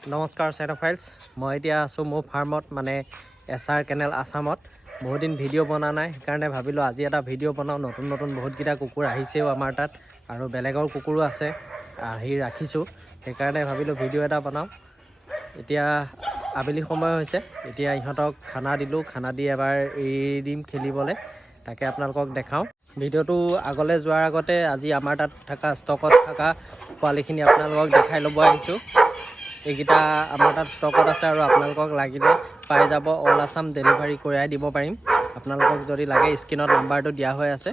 নমস্কাৰ চাইনোফাইলছ মই এতিয়া আছোঁ মোৰ ফাৰ্মত মানে এছআৰ কেনেল আছামত বহুত দিন ভিডিঅ' বনা নাই সেইকাৰণে ভাবিলোঁ আজি এটা ভিডিঅ' বনাওঁ নতুন বহুতকেইটা কুকুৰ আহিছেও আমাৰ তাত আৰু বেলেগৰ কুকুৰো আছে আহি ৰাখিছোঁ সেইকাৰণে ভাবিলোঁ ভিডিঅ' এটা বনাওঁ এতিয়া আবেলি সময় হৈছে এতিয়া ইহঁতক খানা দিলোঁ খানা দি এবাৰ এৰি দিম খেলিবলৈ তাকে আপোনালোকক দেখাওঁ ভিডিঅ'টো আগলৈ যোৱাৰ আগতে আজি আমাৰ তাত থকা ষ্টকত থকা পোৱালিখিনি আপোনালোকক দেখাই ল'ব আহিছোঁ এইকেইটা আমাৰ তাত ষ্টকত আছে আৰু আপোনালোকক লাগিলে পাই যাব অল আছাম ডেলিভাৰী কৰাই দিব পাৰিম আপোনালোকক যদি লাগে স্ক্ৰীনত নাম্বাৰটো দিয়া হৈ আছে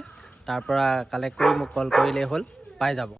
তাৰ পৰা কালেক্ট কৰি মোক কল কৰিলেই হ'ল পাই যাব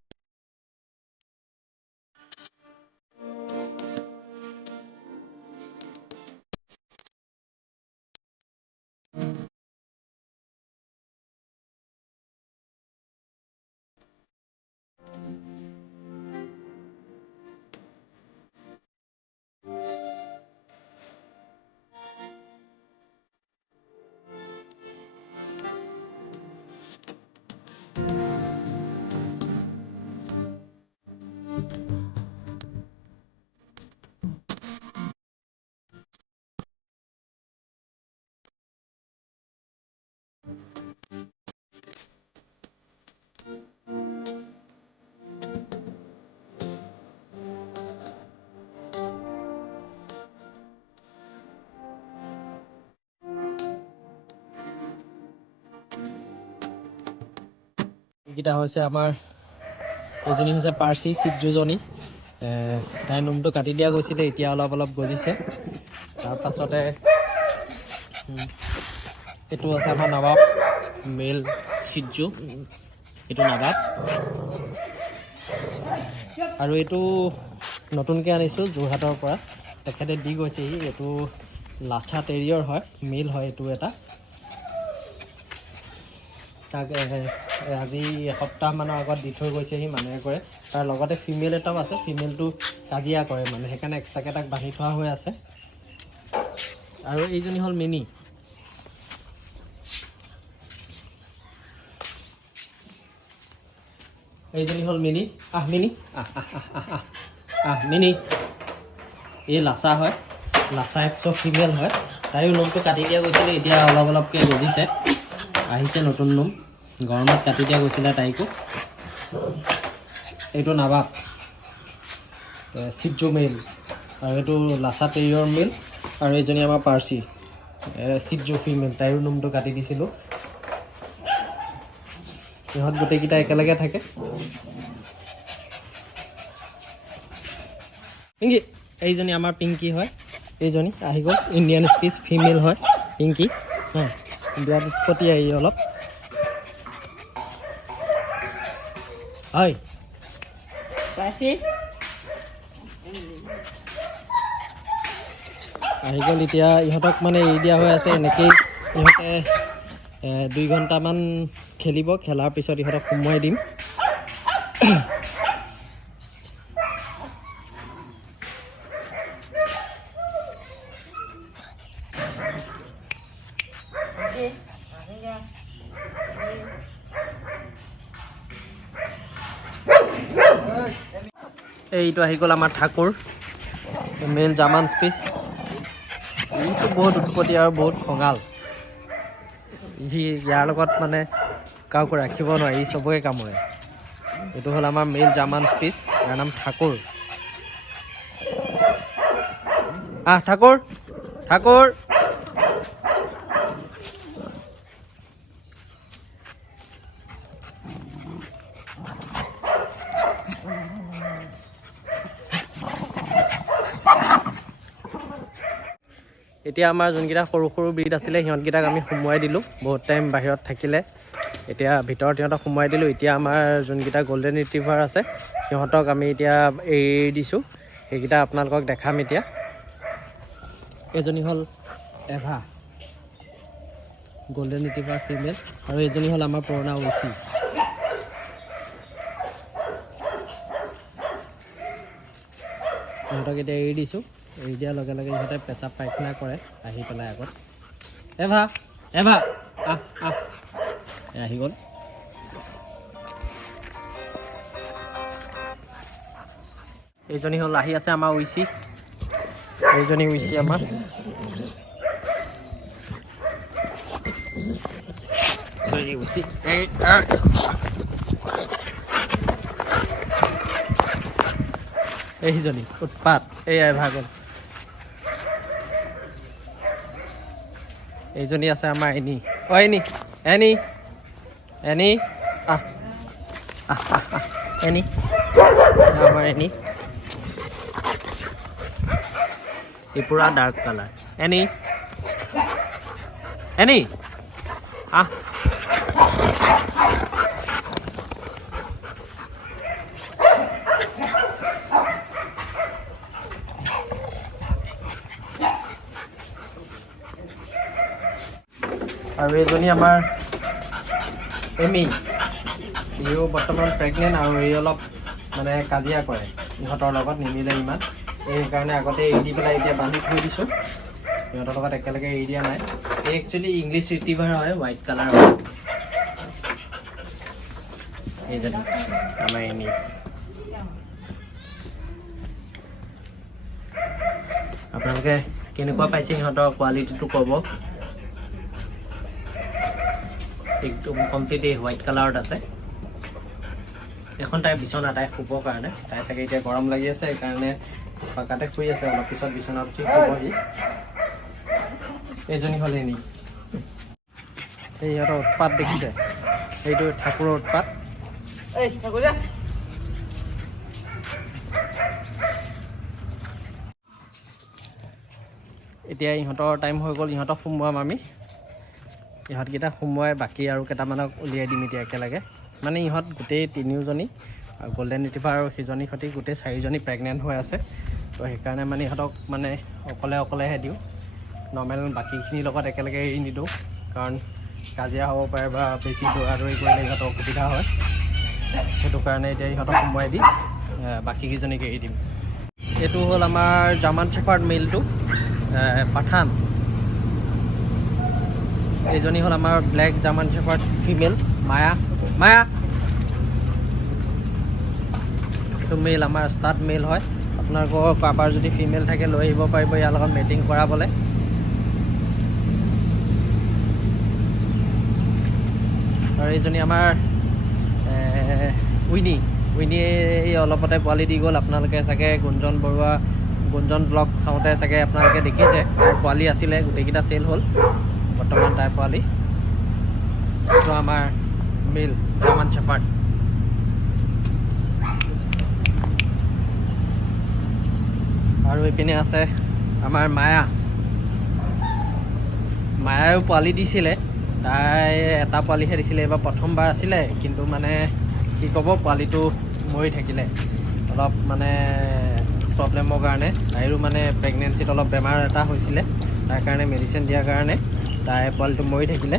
এইকেইটা হৈছে আমাৰ এজনী হৈছে পাৰ্চি চিপজুজনী তাইৰ নোমটো কাটি দিয়া গৈছিলে এতিয়া অলপ গজিছে তাৰপাছতে এইটো আছে আমাৰ নৱাব মেল চিজু এইটো নৱাব আৰু এইটো নতুনকৈ আনিছোঁ যোৰহাটৰ পৰা তেখেতে দি গৈছেহি এইটো লাচা টেৰিয়ৰ হয় মেল হয় এইটো এটা তাক আজি এসপ্তাহমানৰ আগত দি থৈ গৈছেহি মানুহে কৰে তাৰ লগতে ফিমেল এটাও আছে ফিমেলটো কাজিয়া কৰে মানে সেইকাৰণে এক্সট্ৰাকৈ তাক বান্ধি থোৱা হৈ আছে আৰু এইজনী হ'ল মিনি এইজনী হ'ল মিনি মিনি মিনি এই লাচা হয় লাচা এপছৰ ফিমেল হয় তাইও নোমটো কাটি দিয়া গৈছিলে এতিয়া অলপকৈ গজিছে আহিছে নতুন নোম গৰমত কাটি দিয়া গৈছিলে তাইকো এইটো নৱাব চিজু মেল আৰু এইটো লাচা টেৰিয়ৰ মেল আৰু এইজনী আমাৰ পাৰ্চি চিজু ফিমেল তাইৰো নোমটো কাটি দিছিলোঁ সিহঁত গোটেইকেইটা একেলগে থাকে পিংকি এইজনী আমাৰ পিংকি হয় এইজনী আহি গ'ল ইণ্ডিয়ান স্পিচ ফিমেল হয় পিংকি বিয়াত উৎপত্তি আহি অলপ হয় পাইছি আহি গ'ল এতিয়া ইহঁতক মানে এৰি দিয়া হৈ আছে এনেকেই ইহঁতে 2 ঘণ্টামান খেলিব খেলাৰ পিছত ইহঁতক সোমোৱাই দিম এইটো আহি গ'ল আমাৰ ঠাকুৰ মেল জাৰ্মান স্পিচ এইটো বহুত উৎপত্তি আৰু বহুত খঙাল ইয়াৰ লগত মানে কাকো ৰাখিব নোৱাৰি চবকে কামুৰে এইটো হ'ল আমাৰ মেল জাৰ্মান স্পিচ ইয়াৰ নাম ঠাকুৰ ঠাকুৰ ঠাকুৰ এতিয়া আমাৰ যোনকেইটা সৰু ব্ৰীড আছিলে সিহঁতকেইটাক আমি সোমোৱাই দিলোঁ বহুত টাইম বাহিৰত থাকিলে এতিয়া ভিতৰত সিহঁতক সোমোৱাই দিলোঁ এতিয়া আমাৰ যোনকেইটা গল্ডেন ৰিট্ৰিভাৰ আছে সিহঁতক আমি এতিয়া এৰি দিছোঁ সেইকেইটা আপোনালোকক দেখাম এতিয়া এজনী হ'ল এভা গল্ডেন ৰিট্ৰিভাৰ ফিমেল আৰু এজনী হ'ল আমাৰ পুৰণা উচি সিহঁতক এতিয়া এৰি দিছোঁ এৰি দিয়াৰ লগে লগে ইহঁতে পেচাব পায়খানা কৰে আহি পেলাই আগত এভা আহি গ'ল এইজনী হ'ল আহি আছে আমাৰ উইচি এইজনী উইচি আমাৰ এইজনী উৎপাত এইয়াই ভাগল এইজনী আছে আমাৰ এনি এনি এনি এনি আহ এনি আমাৰ এনি এই পুৰা ডাৰ্ক কালাৰ এনি এনি আহ আৰু এইজনী আমাৰ এমি ইও বৰ্তমান প্ৰেগনেণ্ট আৰু এই অলপ মানে কাজিয়া কৰে ইহঁতৰ লগত নিমিলে ইমান সেইকাৰণে আগতে এৰি দি পেলাই এতিয়া বান্ধি থৈ দিছোঁ ইহঁতৰ লগত একেলগে এৰি দিয়া নাই এই একচুৱেলি ইংলিছ ৰিট্ৰিভাৰ হয় হোৱাইট কালাৰ হয় এইজনী আমাৰ এমি আপোনালোকে কেনেকুৱা পাইছে ইহঁতৰ কোৱালিটিটো ক'ব একদম কমপ্লিট এই হোৱাইট কালাৰত আছে এখন তাই বিচনা তাই শুবৰ কাৰণে তাই চাগে এতিয়া গৰম লাগি আছে সেইকাৰণে পাকাতে শুই আছে অলপ পিছত বিচনাত উঠি শুবহি এইজনী হ'ল এনি এই সিহঁতৰ উৎপাত দেখিছে এইটো ঠাকুৰৰ উৎপাত এতিয়া ইহঁতৰ টাইম হৈ গ'ল ইহঁতক সোমোৱাম আমি ইহঁতকেইটা সোমোৱাই বাকী আৰু কেইটামানক উলিয়াই দিম এতিয়া একেলগে মানে ইহঁত গোটেই তিনিওজনী আৰু গল্ডেন ৰিট্ৰিভাৰ আৰু সিজনীৰ সৈতে গোটেই চাৰিজনী প্ৰেগনেণ্ট হৈ আছে তো সেইকাৰণে মানে ইহঁতক মানে অকলেহে দিওঁ নৰ্মেল বাকীখিনিৰ লগত একেলগে এৰি নিদিওঁ কাৰণ কাজিয়া হ'ব পাৰে বা বেছি দৌৰা-দৌৰি কৰিলে ইহঁতৰ অসুবিধা হয় সেইটো কাৰণে এতিয়া ইহঁতক সোমোৱাই দি বাকীকেইজনীক এৰি দিম এইটো হ'ল আমাৰ জাৰ্মান শ্বেফাৰ্ড মেইলটো পাঠান এইজনী হ'ল আমাৰ ব্লেক জাৰ্মান শ্বেফাৰ্ড ফিমেল মায়া এইটো মেইল আমাৰ ষ্টাৰ্ট মেইল হয় আপোনালোকৰ কাৰোবাৰ যদি ফিমেল থাকে লৈ আহিব পাৰিব ইয়াৰ লগত মেটিং কৰাবলৈ আৰু এইজনী আমাৰ উইনি এই অলপতে পোৱালি দি গ'ল আপোনালোকে চাগে গুঞ্জন ব্লগ চাওঁতে চাগে আপোনালোকে দেখিছে পোৱালি আছিলে গোটেইকেইটা চেল হ'ল বৰ্তমান তাই পোৱালি এইটো আমাৰ মেইল জাৰ্মান শ্বেফাৰ্ড আৰু এইপিনে আছে আমাৰ মায়াও পোৱালি দিছিলে তাই এটা পোৱালিহে দিছিলে এইবাৰ প্ৰথমবাৰ আছিলে কিন্তু মানে কি ক'ব পোৱালিটো মৰি থাকিলে অলপ মানে প্ৰব্লেমৰ কাৰণে তাইৰো মানে প্ৰেগনেঞ্চিত অলপ বেমাৰ এটা হৈছিলে তাৰ কাৰণে মেডিচিন দিয়াৰ কাৰণে তাই পোৱালিটো মৰি থাকিলে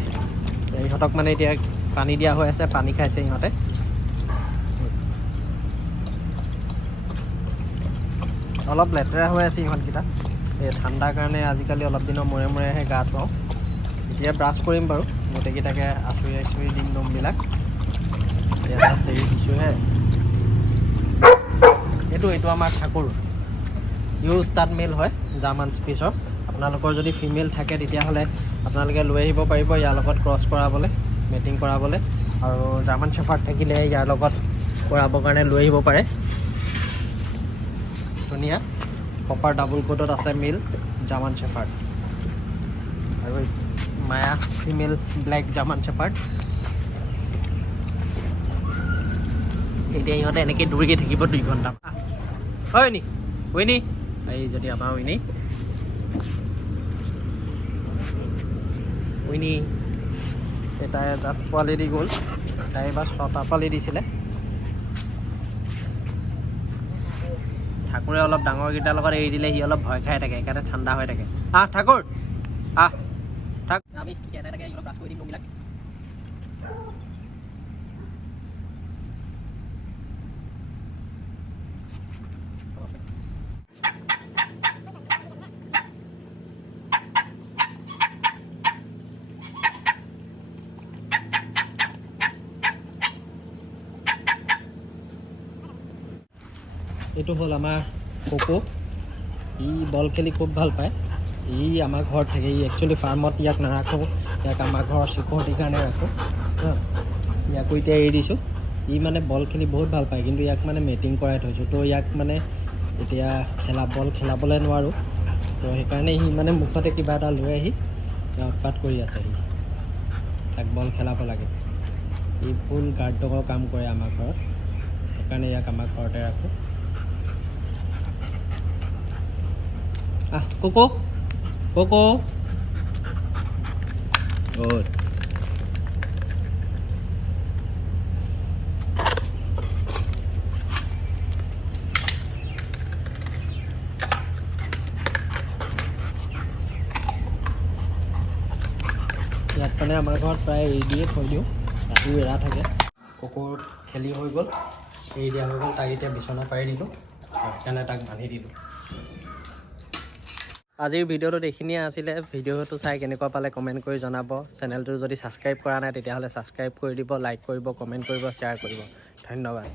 ইহঁতক মানে এতিয়া পানী দিয়া হৈ আছে পানী খাইছে ইহঁতে অলপ লেতেৰা হৈ আছে ইহঁতকেইটা এই ঠাণ্ডাৰ কাৰণে আজিকালি অলপ দিনৰ মূৰে মূৰেহে গা ধুৱাওঁ এতিয়া ব্ৰাছ কৰিম বাৰু গোটেইকেইটাকে আঁচুৰি দিম নোমবিলাক এতিয়া জাষ্ট এৰি দিছোঁহে এইটো আমাৰ ঠাকুৰ ইউ ষ্টাৰ্ট মেল হয় জাৰ্মান স্পেচৰ আপোনালোকৰ যদি ফিমেল থাকে তেতিয়াহ'লে আপোনালোকে লৈ আহিব পাৰিব ইয়াৰ লগত ক্ৰছ কৰাবলৈ মেটিং কৰাবলৈ আৰু জাৰ্মান শ্বেফাৰ্ড থাকিলে ইয়াৰ লগত কৰাবৰ কাৰণে লৈ আহিব পাৰে ধুনীয়া কপাৰ ডাবল কোডত আছে মেল জাৰ্মান শ্বেফাৰ্ড আৰু মায়া ফিমেল ব্লেক জাৰ্মান শ্বেফাৰ্ড এতিয়া ইহঁতে এনেকৈ দৌৰিকে থাকিব 2 ঘণ্টা হয় নি উইনি এই যদি আমাৰ উইনি তাই জাষ্ট পোৱালি দি গ'ল তাই এবাৰ 6টা পোৱালি দিছিলে ঠাকুৰে অলপ ডাঙৰকেইটাৰ লগত এৰি দিলে সি অলপ ভয় খাই থাকে সেইকাৰণে ঠাণ্ডা হৈ থাকে ঠাকুৰ থাক আমি এটা অলপ ব্ৰাছ কৰি দিম নোমবিলাক এইটো হ'ল আমাৰ কোকো ই বল খেলি খুব ভাল পায়। ই আমাৰ ঘৰত থাকে। ই একচুৱেলি ফাৰ্মত ইয়াক নাৰাখোঁ, ইয়াক আমাৰ ঘৰৰ চিকিউৰিটিৰ কাৰণে ৰাখোঁ। ইয়াকো এতিয়া এৰি দিছোঁ। ই মানে বল খেলি বহুত ভাল পায়, কিন্তু ইয়াক মানে মেটিং কৰাই থৈছোঁ। তো ইয়াক মানে এতিয়া বল খেলাবলৈ নোৱাৰোঁ। তো সেইকাৰণে সি মানে মুখতে কিবা এটা লৈ আহি উৎপাত কৰি আছে। সি তাক বল খেলাব লাগে। ই ফুল গাৰ্ড ডগৰ কাম কৰে আমাৰ ঘৰত, সেইকাৰণে ইয়াক আমাৰ ঘৰতে ৰাখোঁ। Koko Koko good. ইয়াত মানে আমাৰ ঘৰত প্ৰায় এৰি দিয়ে থৈ দিওঁ, ৰাতিও এৰা থাকে। কুকুৰ খেলি হৈ গ'ল, এৰি দিয়া হৈ গ'ল। তাক এতিয়া বিচনা পাৰি দিলোঁ, সেইকাৰণে তাক বান্ধি দিলোঁ। আজিৰ ভিডিঅ'টোত এইখিনিয়ে আছিলে। ভিডিঅ'টো চাই কেনেকুৱা পালে কমেণ্ট কৰি জনাব। চেনেলটো যদি ছাবস্ক্ৰাইব কৰা নাই তেতিয়াহ'লে ছাবস্ক্ৰাইব কৰি দিব, লাইক কৰিব, কমেণ্ট কৰিব, শ্বেয়াৰ কৰিব। ধন্যবাদ।